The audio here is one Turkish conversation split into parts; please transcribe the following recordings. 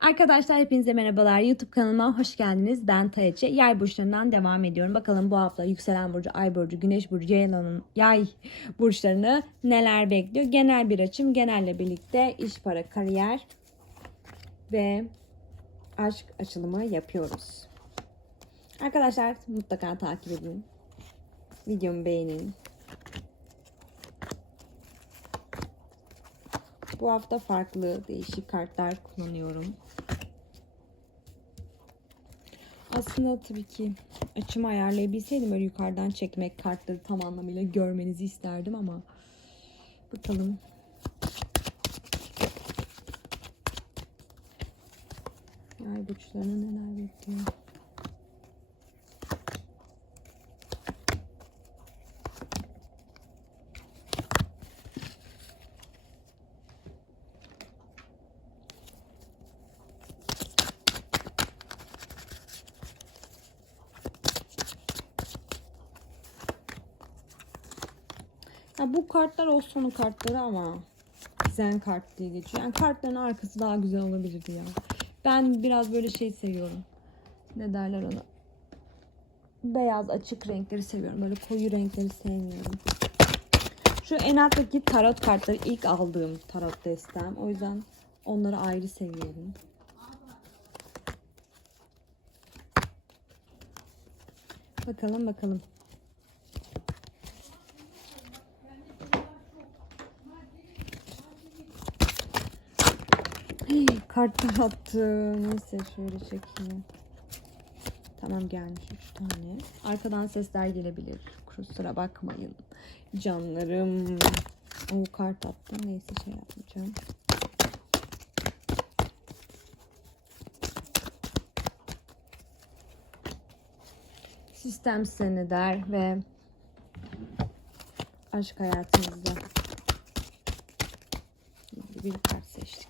Arkadaşlar hepinize merhabalar. YouTube kanalıma hoş geldiniz. Ben Tayaçı. Yay burçlarından devam ediyorum. Bakalım bu hafta yükselen burcu, ay burcu, güneş burcu, yaylanın yay burçlarını neler bekliyor? Genel bir açım. Genelle birlikte iş, para, kariyer ve aşk açılımı yapıyoruz. Arkadaşlar mutlaka takip edin. Videomu beğenin. Bu hafta farklı değişik kartlar kullanıyorum. Aslında tabii ki açımı ayarlayabilseydim öyle yukarıdan çekmek kartları tam anlamıyla görmenizi isterdim ama bakalım. Ay burçlarına neler bekliyor. Ya bu kartlar Osmanlı kartları ama Zen kart diye geçiyor. Yani kartların arkası daha güzel olabilirdi ya. Ben biraz böyle şey seviyorum. Ne derler ona? Beyaz açık renkleri seviyorum. Böyle koyu renkleri sevmiyorum. Şu en alttaki tarot kartları ilk aldığım tarot destem. O yüzden onları ayrı seviyorum. Bakalım bakalım. Kartlar attı. Neyse şöyle çekeyim. Tamam gelmiş 3 tane. Arkadan sesler gelebilir. Kusura bakmayın. Canlarım. O kart attı. Neyse şey yapmayacağım. Sistem size ne der ve aşk hayatınızda bir kart seçtik.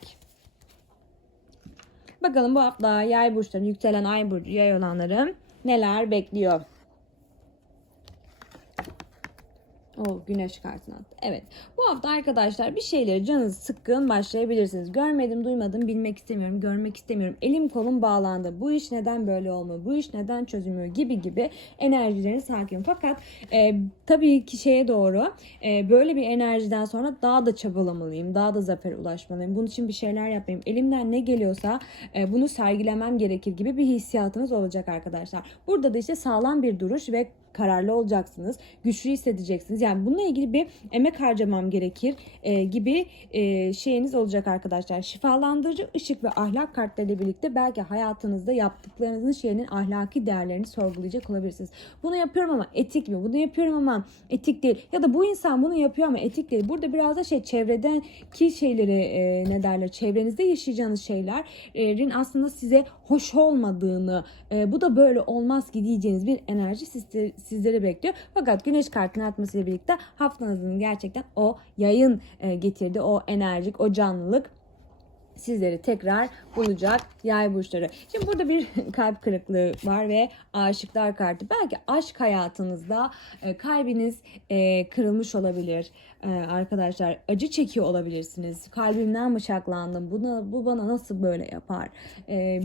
Bakalım bu hafta yay burçları, yükselen ay burcu yay olanları neler bekliyor? O güneş kartını attı. Evet. Bu hafta arkadaşlar bir şeyleri canınız sıkkın başlayabilirsiniz. Görmedim, duymadım, bilmek istemiyorum, görmek istemiyorum. Elim kolum bağlandı. Bu iş neden böyle olmuyor? Bu iş neden çözülmüyor? Gibi gibi enerjileriniz hakim. Fakat e, tabii ki şeye doğru e, böyle bir enerjiden sonra daha da çabalamalıyım. Daha da zafere ulaşmalıyım. Bunun için bir şeyler yapmalıyım. Elimden ne geliyorsa e, bunu sergilemem gerekir gibi bir hissiyatınız olacak arkadaşlar. Burada da işte sağlam bir duruş ve kararlı olacaksınız. Güçlü hissedeceksiniz. Yani bununla ilgili bir emek harcamam gerekir e, gibi e, şeyiniz olacak arkadaşlar. Şifalandırıcı ışık ve ahlak kartlarıyla birlikte belki hayatınızda yaptıklarınızın şeyinin ahlaki değerlerini sorgulayacak olabilirsiniz. Bunu yapıyorum ama etik mi? Bunu yapıyorum ama etik değil. Ya da bu insan bunu yapıyor ama etik değil. Burada biraz da şey çevreden ki şeyleri e, ne derler çevrenizde yaşayacağınız şeylerin aslında size hoş olmadığını e, bu da böyle olmaz ki diyeceğiniz bir enerji sizde, sizleri bekliyor. Fakat güneş kartını atmasıyla birlikte haftanızın gerçekten o yayın e, getirdiği o enerjik, o canlılık sizleri tekrar bulacak yay burçları. Şimdi burada bir kalp kırıklığı var ve aşıklar kartı. Belki aşk hayatınızda e, kalbiniz e, kırılmış olabilir. E, arkadaşlar acı çekiyor olabilirsiniz. Kalbimden bıçaklandım. Buna, bu bana nasıl böyle yapar?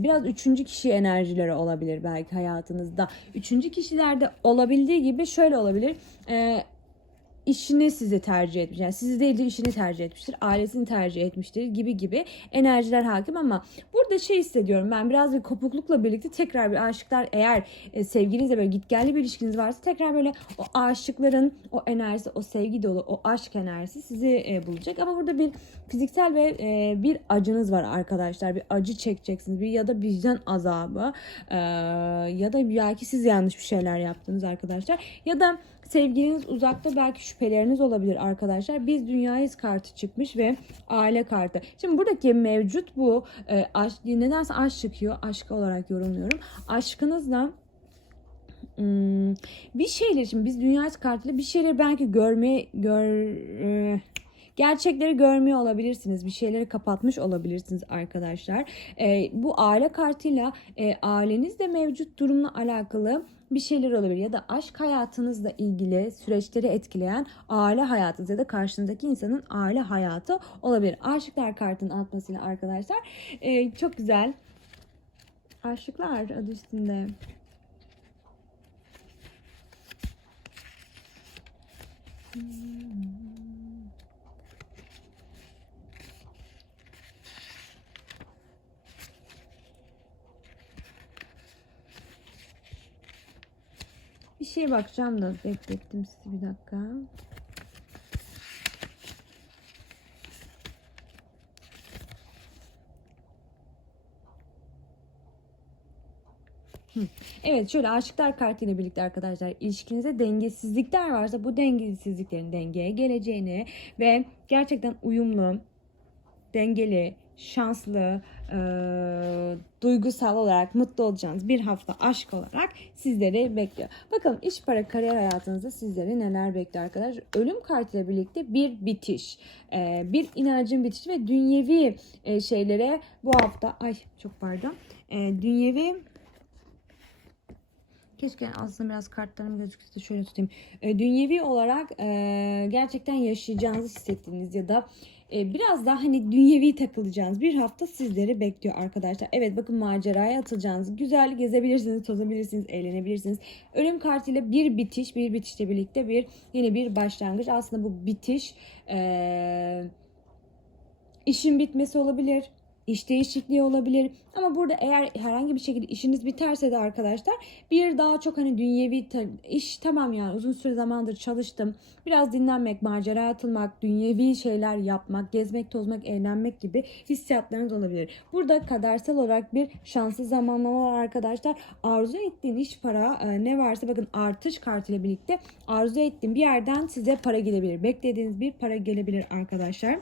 Biraz üçüncü kişi enerjileri olabilir belki hayatınızda. Üçüncü kişilerde olabildiği gibi şöyle olabilir. E, işini sizi tercih etmiş. Yani sizi değil de işini tercih etmiştir. Ailesini tercih etmiştir gibi gibi enerjiler hakim ama burada şey hissediyorum ben biraz bir kopuklukla birlikte tekrar bir aşıklar eğer e, sevginizle böyle gitgelli bir ilişkiniz varsa tekrar böyle o aşıkların o enerjisi, o sevgi dolu, o aşk enerjisi sizi e, bulacak. Ama burada bir fiziksel ve e, bir acınız var arkadaşlar. Bir acı çekeceksiniz. Bir ya da vicdan azabı ya da belki siz yanlış bir şeyler yaptınız arkadaşlar. Ya da sevgiliniz uzakta belki şüpheleriniz olabilir arkadaşlar. Biz dünyayız kartı çıkmış ve aile kartı. Şimdi buradaki mevcut bu e, aşk, nedense aşk çıkıyor. Aşk olarak yorumluyorum. Aşkınızla hmm, bir şeyler için biz dünyayız kartıyla bir şeyleri belki görmeye gör, e, Gerçekleri görmüyor olabilirsiniz. Bir şeyleri kapatmış olabilirsiniz arkadaşlar. E, bu aile kartıyla e, ailenizde mevcut durumla alakalı bir şeyler olabilir ya da aşk hayatınızla ilgili süreçleri etkileyen aile hayatınız ya da karşınızdaki insanın aile hayatı olabilir. Aşıklar kartının atmasıyla arkadaşlar e, çok güzel. Aşıklar adı üstünde. Bir şeye bakacağım da beklettim sizi bir dakika. Evet şöyle aşıklar kartıyla birlikte arkadaşlar ilişkinize dengesizlikler varsa bu dengesizliklerin dengeye geleceğini ve gerçekten uyumlu, dengeli, şanslı, e, duygusal olarak mutlu olacağınız bir hafta aşk olarak sizleri bekliyor. Bakalım iş para kariyer hayatınızda sizleri neler bekliyor arkadaşlar. Ölüm kartıyla birlikte bir bitiş, e, bir inancın bitişi ve dünyevi e, şeylere bu hafta ay çok pardon e, dünyevi Keşke aslında biraz kartlarım gözükse şöyle tutayım. E, dünyevi olarak e, gerçekten yaşayacağınızı hissettiğiniz ya da biraz daha hani dünyevi takılacağınız bir hafta sizleri bekliyor arkadaşlar. Evet bakın maceraya atılacağınız güzel gezebilirsiniz, tozabilirsiniz, eğlenebilirsiniz. Ölüm kartıyla bir bitiş, bir bitişle birlikte bir yeni bir başlangıç. Aslında bu bitiş e, işin bitmesi olabilir iş değişikliği olabilir. Ama burada eğer herhangi bir şekilde işiniz biterse de arkadaşlar bir daha çok hani dünyevi iş tamam yani uzun süre zamandır çalıştım. Biraz dinlenmek, macera atılmak, dünyevi şeyler yapmak, gezmek, tozmak, eğlenmek gibi hissiyatlarınız olabilir. Burada kadersel olarak bir şanslı zamanlama var arkadaşlar. Arzu ettiğin iş para e, ne varsa bakın artış kartıyla birlikte arzu ettiğin bir yerden size para gelebilir. Beklediğiniz bir para gelebilir arkadaşlar.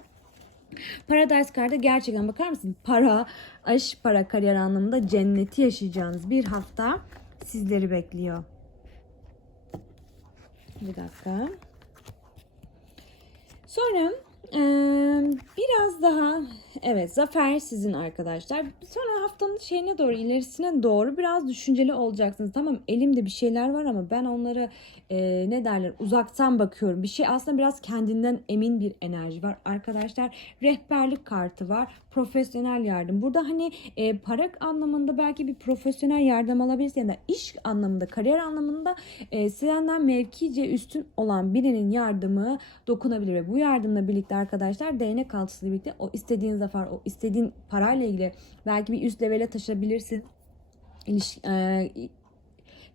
Paradise kartı gerçekten bakar mısın? Para, aş, para, kariyer anlamında cenneti yaşayacağınız bir hafta sizleri bekliyor. Bir dakika. Sonra ee, biraz daha evet zafer sizin arkadaşlar. Sonra haftanın şeyine doğru ilerisine doğru biraz düşünceli olacaksınız. Tamam elimde bir şeyler var ama ben onları e, ne derler uzaktan bakıyorum. Bir şey aslında biraz kendinden emin bir enerji var. Arkadaşlar rehberlik kartı var. Profesyonel yardım. Burada hani e, para anlamında belki bir profesyonel yardım alabilirsiniz ya da iş anlamında, kariyer anlamında e, senden mevkice üstün olan birinin yardımı dokunabilir ve bu yardımla birlikte arkadaşlar değnek altısıyla birlikte o istediğin zafer, o istediğin parayla ilgili belki bir üst levele taşıyabilirsin. İliş, e,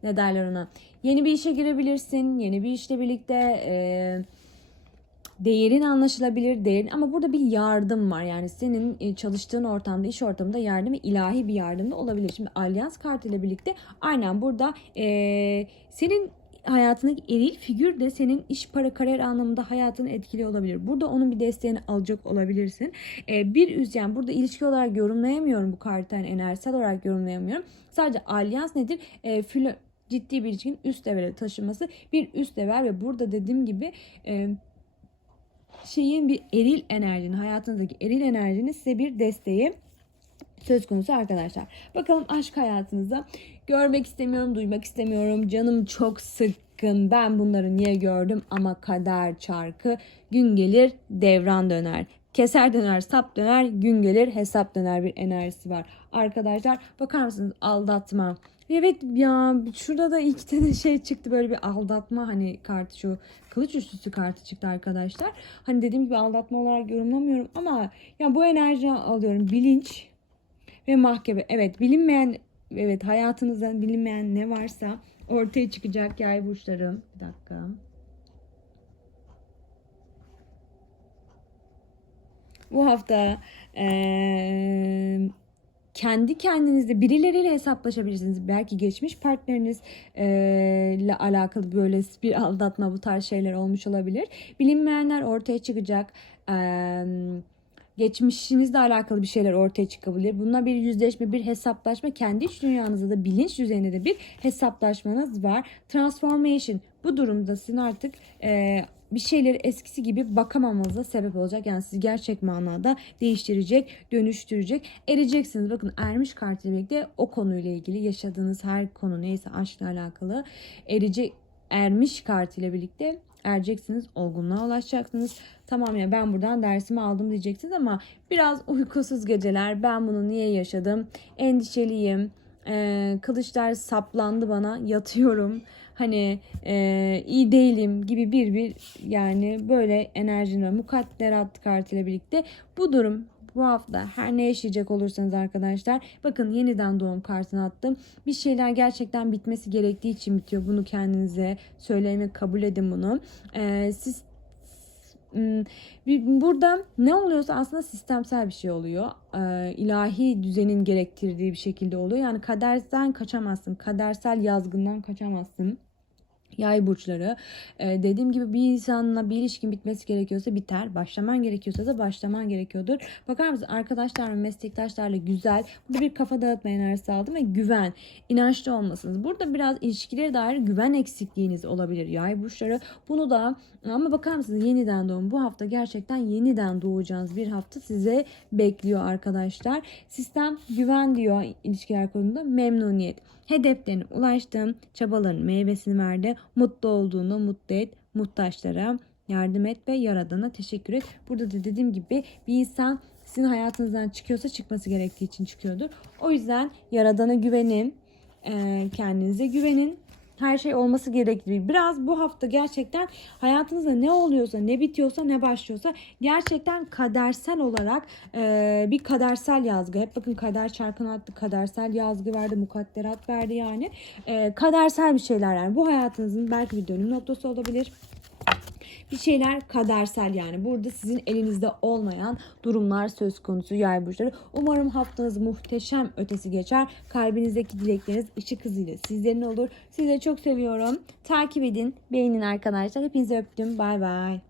ne derler ona? Yeni bir işe girebilirsin. Yeni bir işle birlikte e, değerin anlaşılabilir değerin ama burada bir yardım var yani senin e, çalıştığın ortamda iş ortamında yardım ilahi bir yardım da olabilir. Şimdi alyans kartıyla birlikte aynen burada e, senin hayatındaki eril figür de senin iş para kariyer anlamında hayatını etkili olabilir. Burada onun bir desteğini alacak olabilirsin. Ee, bir üst burada ilişki olarak yorumlayamıyorum bu kartı yani enerjisel olarak yorumlayamıyorum. Sadece alyans nedir? Ee, flö ciddi bir ilişkinin üst levele taşıması bir üst level ve burada dediğim gibi e, şeyin bir eril enerjinin hayatınızdaki eril enerjinin size bir desteği söz konusu arkadaşlar. Bakalım aşk hayatınızda görmek istemiyorum, duymak istemiyorum. Canım çok sıkkın. Ben bunları niye gördüm ama kader çarkı gün gelir devran döner. Keser döner, sap döner, gün gelir hesap döner bir enerjisi var. Arkadaşlar bakar mısınız aldatma. Evet ya şurada da iki tane şey çıktı böyle bir aldatma hani kartı şu kılıç üçlüsü kartı çıktı arkadaşlar. Hani dediğim gibi aldatma olarak yorumlamıyorum ama ya bu enerji alıyorum bilinç ve mahkeme. Evet bilinmeyen evet hayatınızda bilinmeyen ne varsa ortaya çıkacak yay burçlarım. Bir dakika. Bu hafta ee, kendi kendinizle birileriyle hesaplaşabilirsiniz. Belki geçmiş partneriniz e, ile alakalı böyle bir aldatma bu tarz şeyler olmuş olabilir. Bilinmeyenler ortaya çıkacak. Eee geçmişinizle alakalı bir şeyler ortaya çıkabilir. Bununla bir yüzleşme, bir hesaplaşma, kendi iç dünyanızda da bilinç düzeyinde de bir hesaplaşmanız var. Transformation, Bu durumda sizin artık e, bir şeyleri eskisi gibi bakamamanıza sebep olacak. Yani sizi gerçek manada değiştirecek, dönüştürecek. Ereceksiniz. Bakın ermiş kartıyla birlikte o konuyla ilgili yaşadığınız her konu neyse aşkla alakalı erecek ermiş kartıyla birlikte ereceksiniz. Olgunluğa ulaşacaksınız. Tamam ya ben buradan dersimi aldım diyeceksiniz ama biraz uykusuz geceler. Ben bunu niye yaşadım? Endişeliyim. Ee, kılıçlar saplandı bana. Yatıyorum. Hani e, iyi değilim gibi bir bir yani böyle enerjinin. Mukadderat kartıyla birlikte bu durum bu hafta her ne yaşayacak olursanız arkadaşlar bakın yeniden doğum kartını attım. Bir şeyler gerçekten bitmesi gerektiği için bitiyor. Bunu kendinize söyleyin kabul edin bunu. Ee, siz Hmm, Burada ne oluyorsa aslında sistemsel bir şey oluyor. Ee, ilahi düzenin gerektirdiği bir şekilde oluyor. Yani kaderden kaçamazsın. Kadersel yazgından kaçamazsın. Yay burçları. Ee, dediğim gibi bir insanla bir ilişkin bitmesi gerekiyorsa biter. Başlaman gerekiyorsa da başlaman gerekiyordur. Bakar mısın arkadaşlar ve meslektaşlarla güzel. Burada bir kafa dağıtma enerjisi aldım ve güven. inançlı olmasınız. Burada biraz ilişkilere dair güven eksikliğiniz olabilir yay burçları. Bunu da ama bakar mısınız yeniden doğum. Bu hafta gerçekten yeniden doğacağınız bir hafta size bekliyor arkadaşlar. Sistem güven diyor ilişkiler konusunda memnuniyet. Hedeflerine ulaştın, çabaların meyvesini verdi. Mutlu olduğunu mutlu et, muhtaçlara yardım et ve yaradana teşekkür et. Burada da dediğim gibi bir insan sizin hayatınızdan çıkıyorsa çıkması gerektiği için çıkıyordur. O yüzden yaradana güvenin, kendinize güvenin. Her şey olması gerektiği. Biraz bu hafta gerçekten hayatınızda ne oluyorsa, ne bitiyorsa, ne başlıyorsa gerçekten kadersel olarak eee, bir kadersel yazgı. Hep bakın kader çarkını attı, kadersel yazgı verdi, mukadderat verdi yani. Eee, kadersel bir şeyler yani. Bu hayatınızın belki bir dönüm noktası olabilir bir şeyler kadersel yani. Burada sizin elinizde olmayan durumlar söz konusu yay burçları. Umarım haftanız muhteşem ötesi geçer. Kalbinizdeki dilekleriniz ışık hızıyla sizlerin olur. Sizleri çok seviyorum. Takip edin, beğenin arkadaşlar. Hepinizi öptüm. Bay bay.